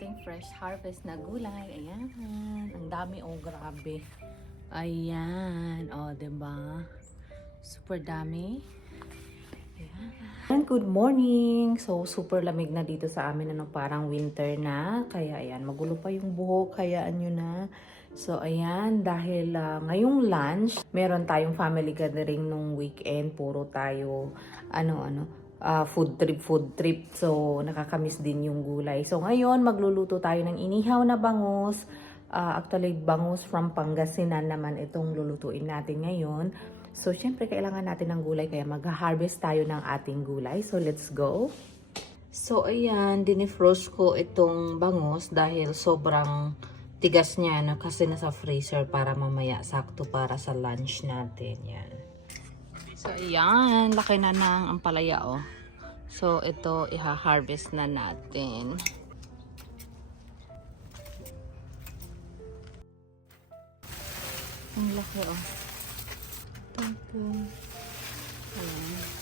ating fresh harvest na gulay. Ayan. Ang dami. Oh, grabe. Ayan. Oh, ba? Super dami. Ayan. Good morning! So, super lamig na dito sa amin. Ano, parang winter na. Kaya, ayan, magulo pa yung buhok. Kayaan nyo na. So, ayan, dahil ah, ngayong lunch, meron tayong family gathering nung weekend. Puro tayo, ano, ano, ah, food trip, food trip. So, nakakamiss din yung gulay. So, ngayon, magluluto tayo ng inihaw na bangus. Ah, actually, bangus from Pangasinan naman itong lulutuin natin ngayon. So, syempre, kailangan natin ng gulay, kaya mag-harvest tayo ng ating gulay. So, let's go. So, ayan, dinifrost ko itong bangus dahil sobrang tigas niya, no? Kasi nasa freezer para mamaya sakto para sa lunch natin. Yan. So, ayan, laki na ng ampalaya, oh. So, ito, iha-harvest na natin. Ang laki, oh. Tum-tum. Ayan.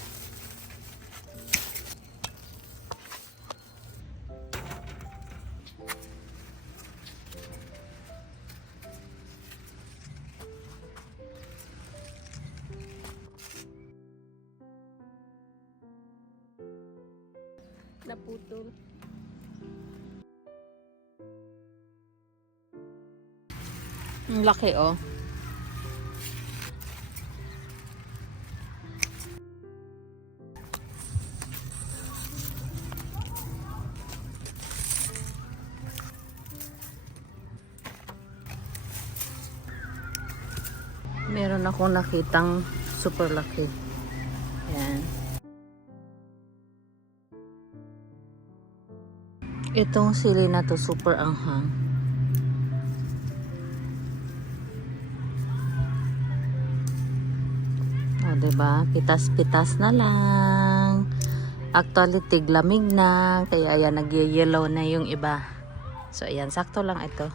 Naputol. Ang laki, oh. Meron akong nakitang super laki. Itong sili na to super anghang. O, diba? Pitas-pitas na lang. Actually, tiglamig na. Kaya ayan, nag-yellow na yung iba. So, ayan, sakto lang ito.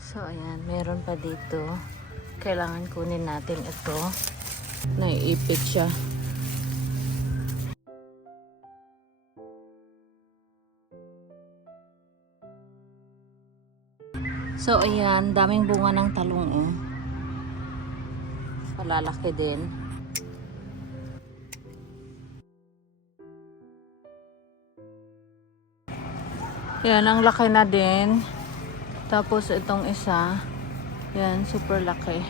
So, ayan, meron pa dito. Kailangan kunin natin ito. Naiipit siya. So, ayan, daming bunga ng talong, oh. Palalaki din. Yan, ang laki na din. Tapos itong isa, yan, super laki.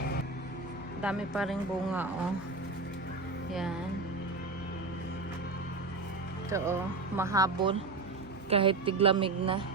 Dami pa rin bunga, oh. Yan. Ito, oh, mahabol. Kahit tiglamig na.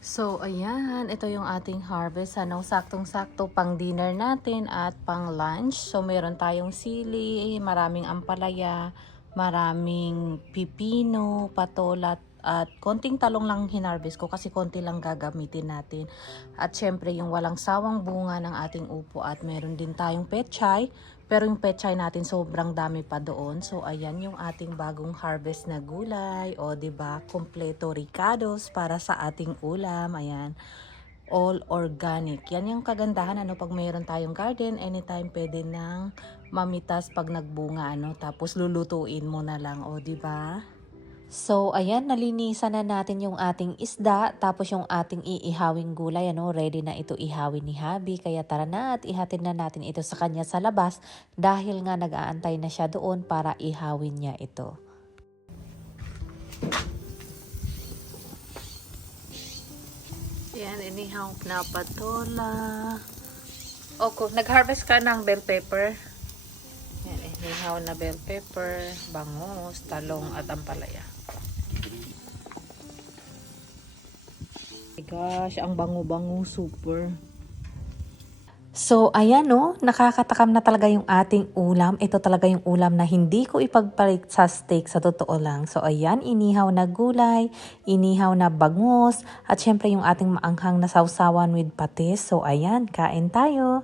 So, ayan. Ito yung ating harvest. Ano, saktong-sakto pang dinner natin at pang lunch. So, meron tayong sili, maraming ampalaya, maraming pipino, patolat, at konting talong lang hinarvest ko kasi konti lang gagamitin natin. At syempre yung walang sawang bunga ng ating upo at meron din tayong pechay. Pero yung pechay natin sobrang dami pa doon. So ayan yung ating bagong harvest na gulay. O ba Kompleto ricados para sa ating ulam. Ayan. All organic. Yan yung kagandahan ano pag mayroon tayong garden, anytime pwede nang mamitas pag nagbunga ano tapos lulutuin mo na lang o 'di ba? So, ayan, nalinisan na natin yung ating isda, tapos yung ating iihawing gulay, ano, ready na ito ihawin ni Habi. Kaya tara na at ihatid na natin ito sa kanya sa labas dahil nga nag-aantay na siya doon para ihawin niya ito. Yan, inihaw na patola. O, kung nag-harvest ka ng bell pepper, yan, inihaw na bell pepper, bangus, talong at ampalaya. Gosh, ang bango-bango, super. So, ayan no, nakakatakam na talaga yung ating ulam. Ito talaga yung ulam na hindi ko ipagpalit sa steak sa totoo lang. So, ayan, inihaw na gulay, inihaw na bangus, at syempre yung ating maanghang na sausawan with patis. So, ayan, kain tayo.